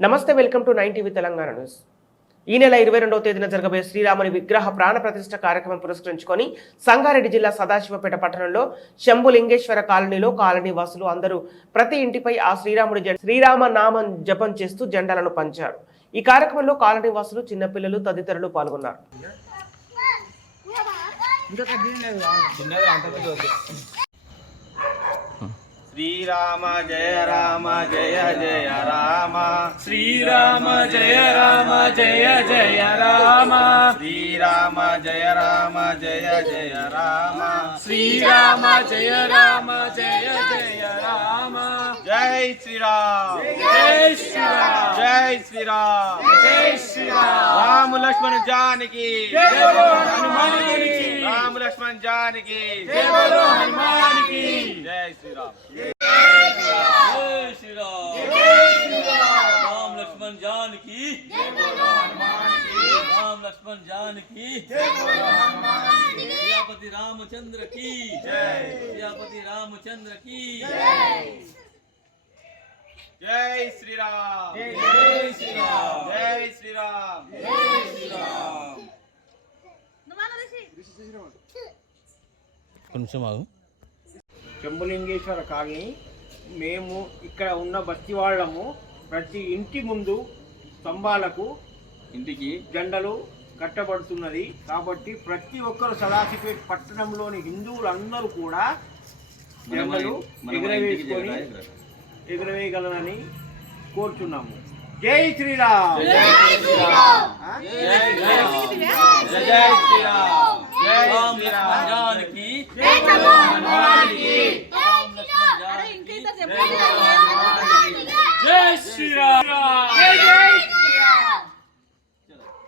నమస్తే, welcome to 9 TV Telangana news. ఈ నెల 22వ తేదీన జరగబోయే శ్రీరాముని విగ్రహ ప్రాణ ప్రతిష్ఠ కార్యక్రమం పురస్కరించుకొని సంగారెడ్డి జిల్లా సదాశివపేట పట్టణంలో శంభులింగేశ్వర కాలనీలో కాలనీ వాసులు అందరూ ప్రతి ఇంటిపై ఆ శ్రీరామ నామం జపం చేస్తూ జెండాలను పంచారు. ఈ కార్యక్రమంలో కాలనీ వాసులు, చిన్నపిల్లలు తదితరులు పాల్గొన్నారు. శ్రీరామ జయ రామ జయ జయ రామ శ్రీరామ జయ రామ జయ జయ రామ శ్రీరామ జయ రామ జయ జయ రామ శ్రీరామ జయ రామ జయ జయ రామ జై శ్రీరామ్ జై శ్రీరామ్ జై శ్రీరామ్ జై శ్రీరామ్ రామ లక్ష్మణ జానకి జై బోలో హనుమానికి రామ లక్ష్మణ జానకి జై బోలో హనుమానికి జై శ్రీరామ్ జై శ్రీరామ్ జై శ్రీరామ్ రామ లక్ష్మణ జానకి జై బోలో హనుమానికి రామ లక్ష్మణ జానకి జై బోలో హనుమానికి సియాపతి రామచంద్ర की जय सियापति रामचंद्र की जय జై శ్రీరామ్ जय श्रीराम జై శ్రీరామ్ जय श्रीराम కొంచెం ఆగు. శంభులింగేశ్వర కాలనీ మేము ఇక్కడ ఉన్న బస్తీ వాళ్ళము ప్రతి ఇంటి ముందు స్తంభాలకు ఇంటికి జెండలు కట్టబడుతున్నది. కాబట్టి ప్రతి ఒక్కరు సదాశివపేట పట్టణంలోని హిందువులందరూ కూడా జెండలు ఎగురవేయగలనని కోరుతున్నాము. జై శ్రీరామ్ జై శ్రీరామ్ జై राम लक्ष्मण శ్రీరామ్ जानकी జై హనుమానికి राम लक्ष्मण जानकी जय श्री राम